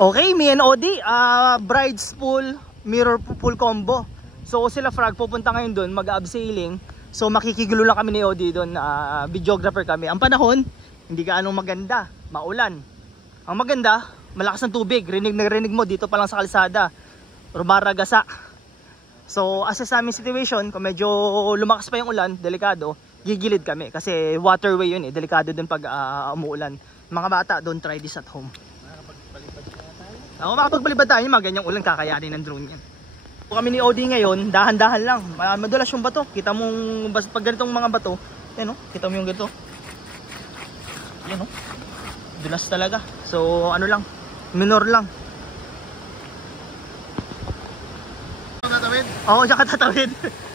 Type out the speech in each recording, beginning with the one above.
Okay, me and Odi, bride's pool, mirror pool combo. So sila Frog pupunta ngayon doon, mag-abseiling. So makikigulo lang kami ni Odi doon, videographer kami. Ang panahon, hindi gaano maganda, maulan. Ang maganda, malakas ng tubig, rinig na rinig mo dito pa lang sa kalsada. Rumaragasa. So as sa aming situation, kung medyo lumakas pa yung ulan, delikado, gigilid kami. Kasi waterway yun delikado doon pag umuulan. Mga bata, don't try this at home. Ako makapagbalibad tayo, mga ganyang ulan, kakayanin ng drone yan. Kami ni Odi ngayon, dahan-dahan lang. Madulas yung bato. Kita mong pag ganitong mga bato, yan kita mo yung ganito. Yan dulas talaga. So ano lang, minor lang. Tatawid? Oo, tsaka tatawid.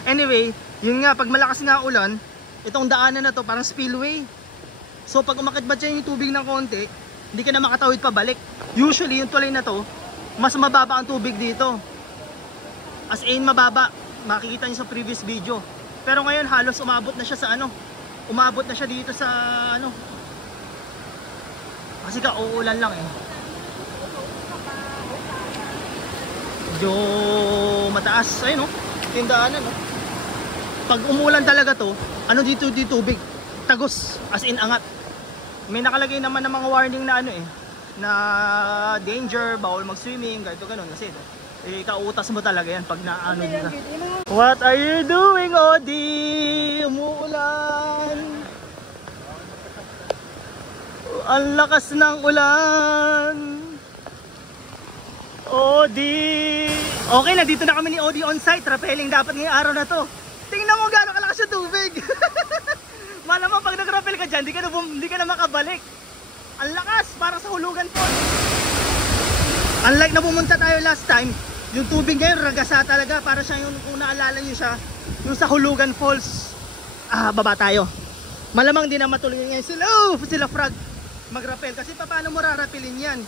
Anyway, yun nga, pag malakas nga ulan, itong daanan na to parang spillway. So pag umakit ba dyan yung tubig ng konti, hindi ka na makatawid pabalik. Usually yung tulay na to, mas mababa ang tubig dito. As in mababa, makikita nyo sa previous video. Pero ngayon halos umabot na siya sa umabot na siya dito sa kasi uulan lang medyo mataas, ayun tindaanan Pag umulan talaga to, dito tubig, tagos, as in angat. May nakalagay naman ng mga warning na na danger, bawal mag-swimming, ganito ganun kasi kauutas mo talaga yan pag naano ka. What are you doing, Odi? Umuulan. Ang lakas ng ulan. Odi. Okay, nandito na kami ni Odi on site. Rappelling dapat ngayong araw na to. Tingnan mo gaano kalakas yung tubig. Malamang pag nag-rappel ka dyan, di ka na makabalik. Ang lakas, para sa Hulugan Falls. Unlike na pumunta tayo last time, yung tubig ngayon ragasa talaga. Para siya yung kung naalala nyo siya, yung sa Hulugan Falls. Baba tayo. Malamang di na matuloy ngayon sila Frog mag-rappel. Kasi paano mo rarapelin yan?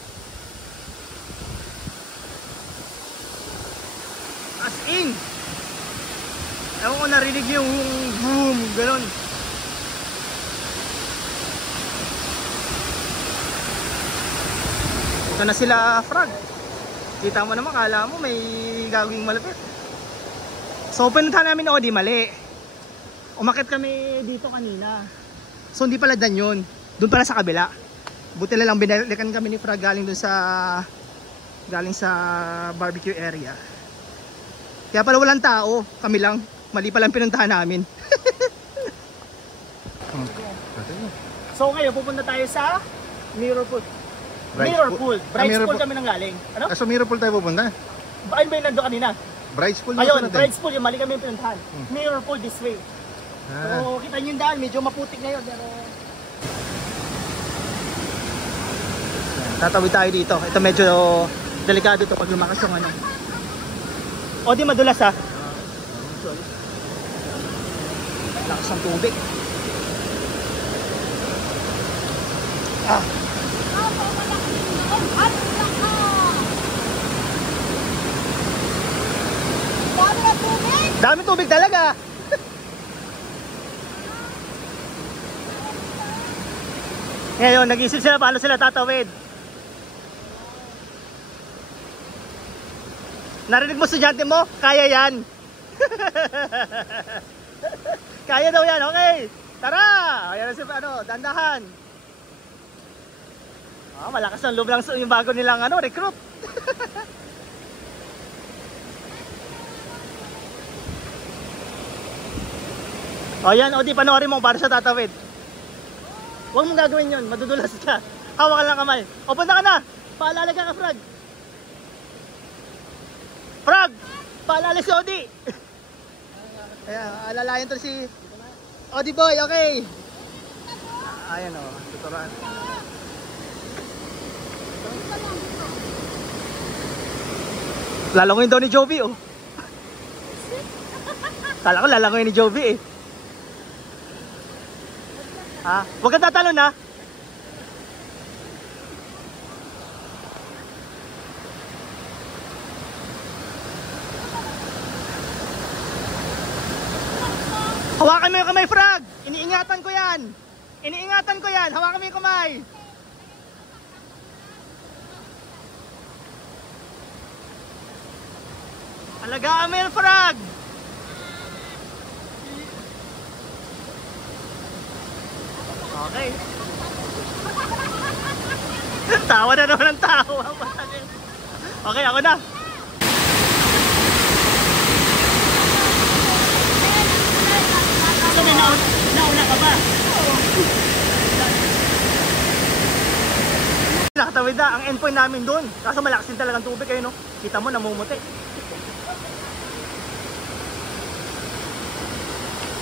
As in, ewan ko narinig yung boom, gano'n. Ito na sila Frog. Kita mo naman, kala mo may gagawing malapit. So pinuntahan namin Odi, mali. Umakit kami dito kanina. So hindi pala dan yun. Doon pala sa kabila. Buti na lang binalikan kami ni Frog galing sa barbecue area. Kaya pala walang tao, kami lang. Mali pala ang pinuntahan namin. So ngayon pupunta tayo sa Mirror Pool. Mirror Pool. Bride's Pool kami nang galing. Ano? So Mirror Pool tayo pupunta? Ayun ba yung nando kanina? Bride's Pool. Ayun, Bride's Pool, yung mali kami yung pinuntahan. Mirror Pool this way. So kita nyo yung daan, medyo maputik ngayon. Pero tatawid tayo dito. Ito medyo delikado to pag lumakas yung O di madulas lakas ng tubig. Dami tubig talaga. Ngayon nag-isip sila paano sila tatawid. Narinig mo estudyante mo? Kaya yan. Kaya daw yan, okay. Tara! Ayan na si dandahan. Malakas ang loob lang yung bago nilang recruit. Yan, Odi, panoorin mo para sa tatawid. Huwag mong gagawin yun, madudulas ka. Hawak ka lang kamay. O, punta ka na! Paalala ka Frog. Frog! Paalala si Odi! Ayan, alalayan to si Odi boy, okay. Ayan tuturuan. Lalangoyin daw ni Jovi Kala ko lalangoyin ni Jovi Huwag kang tatalon Hawakan mo yung kamay, Frog! Iniingatan ko yan! Hawakan mo yung kamay! Alagaan mo yan, frog! Okay. Tawa na naman ang tawa. Okay, ako na. So, may nauna ka ba? Nakatawid na. Ang endpoint namin doon. Kaso malakas din talagang tubig kayo, no? Kita mo, namumuti.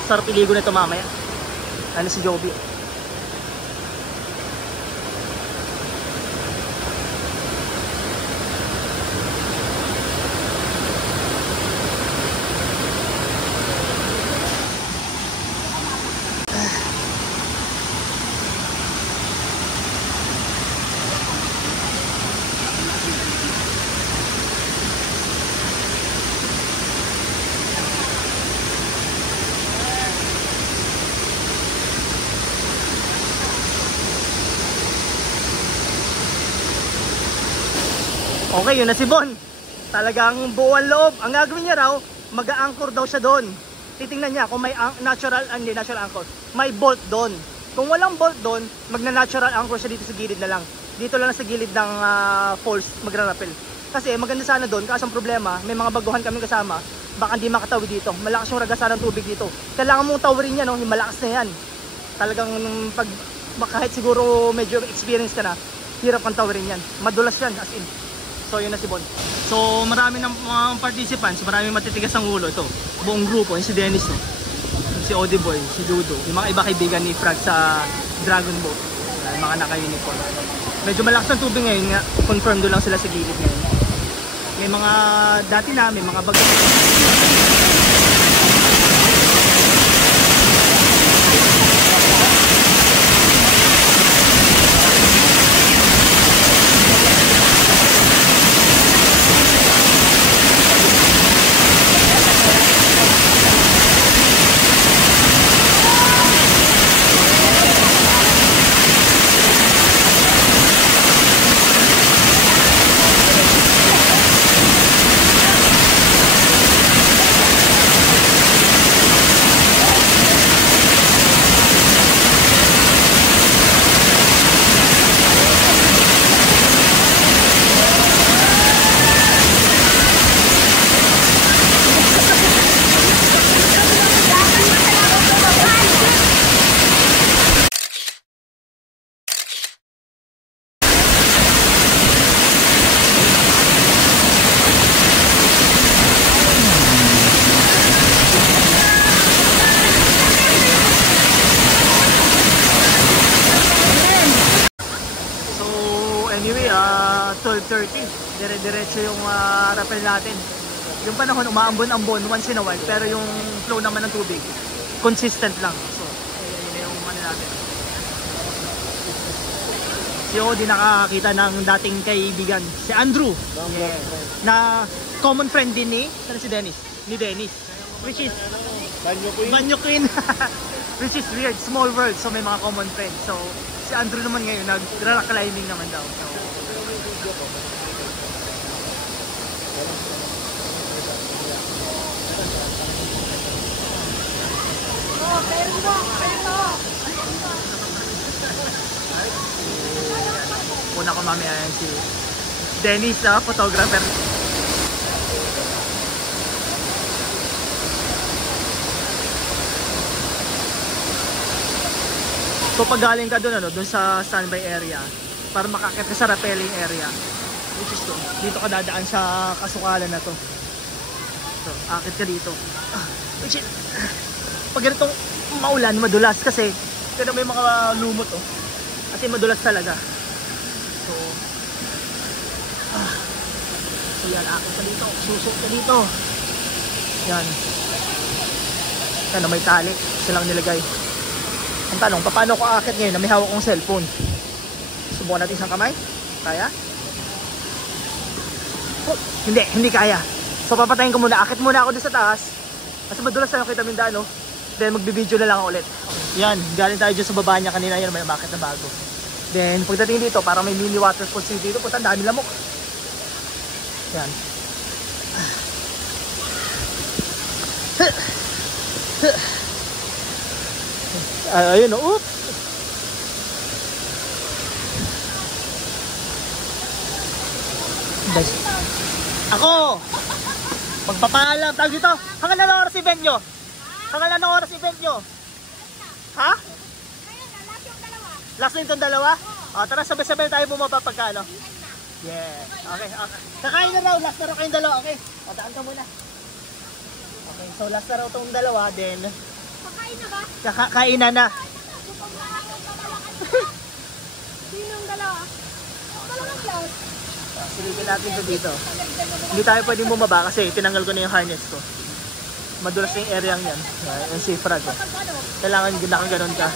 Sarap iligo nito mamaya. Ano si Joby? Okay, yun na si Bon. Talagang buwan loob. Ang gagawin niya raw, mag-a-anchor daw siya doon. Titingnan niya kung may natural anchor. May bolt doon. Kung walang bolt doon, magna-natural anchor siya dito sa gilid na lang. Dito lang sa gilid ng falls magra-rappel. Kasi maganda sana doon, kasi ang problema, may mga baguhan kami kasama, baka hindi makatawid dito. Malakas yung ragasan ng tubig dito. Kailangan mong tawirin yan, no? Yung malakas na yan. Talagang pag kahit siguro medyo experience ka na, hirap kang tawirin yan. Madulas yan, as in. So yun na si Bon. So marami ng mga participants, marami matitigas ang ulo ito. Buong grupo, yung si Dennis, no? Si Odiboy, si Dudo, yung mga iba kaibigan ni Frag sa Dragon Boat, yung mga naka-uniform. Medyo malakas ang tubig ngayon nga, confirm doon lang sila sa gilid ngayon. May mga dati na, may mga bagay. Anyway, 12:30, dire-diretso yung rappel natin. Yung panahon umaambon-ambon once in a while, pero yung flow naman ng tubig consistent lang. So, yun yung ano natin. Si Odi nakakita ng dating kaibigan, si Andrew. Yeah. Na common friend din ni Dennis. Which is Banyo Queen. Which is weird, small world, so may mga common friends. So, si Andrew naman ngayon, nag-rock climbing naman daw. So, una ko mamaya yan si Dennis, photographer. So pag galing ka doon, doon sa standby area, para makakit ka sa rappelling area, which is doon, dito ka dadaan sa kasukalan na to. So, akit ka dito. Which is, pag ganitong maulan, madulas kasi, ito may mga lumot, oh. Kasi madulas talaga. So, so yan, akit ka dito, susok ka dito. Yan. Yan, may tali, silang nilagay. Ang tanong, paano ko aakit ngayon na may hawak kong cellphone? Subukan natin isang kamay. Kaya? Oh, hindi kaya. So papatayin ko muna. Akit muna ako doon sa taas. Kasi madulas na nakita yung daan, no? Then magbibideo na lang ako ulit. Yan, galing tayo dyan sa baba niya kanina. Yan, may bakit na bago. Then pagdating dito, parang may mini waterfalls dito. Punta, dami lamok. Yan. Ayun, oops. Ako! Magpapaalam. Tawag dito. Hanggang na oras event nyo? Hanggang na oras event nyo? Ha? Last na itong dalawa? O, tara, sabay-sabay tayo bumaba pagka ano. Yes. Okay, okay. Kakain na raw. Last na raw kayong dalawa. Okay. O, daan ka muna. Okay, so last na raw itong dalawa. Then, Kakain na ba? kakain na. Sinong dalawa? Dalawang cloud. Silipin natin ito dito. Hindi tayo pwedeng bumaba kasi tinanggal ko na yung harness ko. Madulas na yung area yan. Yung safra ko. Kailangan nakaganon ka.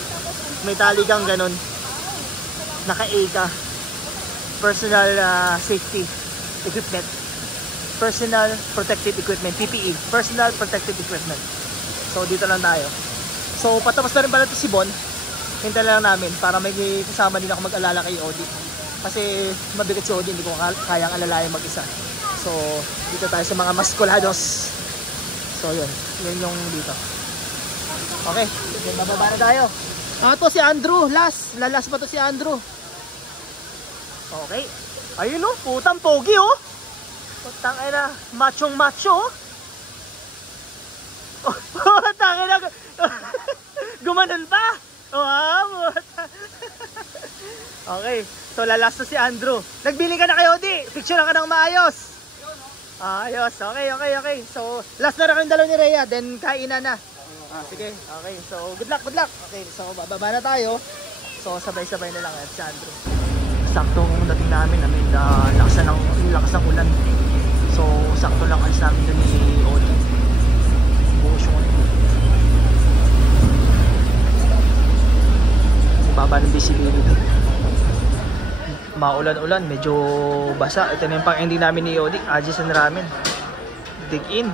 May tali kang ganon. Naka-A ka. Personal safety equipment. Personal protective equipment. PPE. Personal protective equipment. So dito lang tayo. So patapos na rin pala ito si Bon. Hintay lang namin para may kasama din ako mag-alala kay Odi. Kasi mabigat si Odi, hindi ko kayang alalayan mag-isa. So dito tayo sa mga maskulados. So yun yung dito. Okay, then bababa na tayo. To si Andrew, last pa to si Andrew. Okay. Ayun oh, putang pogi oh. Putang ina, machong macho oh. Putang ina. Gumanon pa. Wow. Okay, so lalas na si Andrew. Nagbili ka na kayo, Di. Picture ka ng maayos. Ayos, okay. So, last na rin yung dalaw ni Rhea, then kainan na. Sige, okay. So, good luck. Okay, so bababa na tayo. So, sabay-sabay na lang at si Andrew. Saktong dating namin, lakas ng ulan. So, sakto lang alis namin doon ni Oli. Buhos yung ulan. Baba ng visibility. Maulan-ulan, medyo basa. Ito na yung pang-ending namin ni Odi. Ajis and Ramen. Dig in.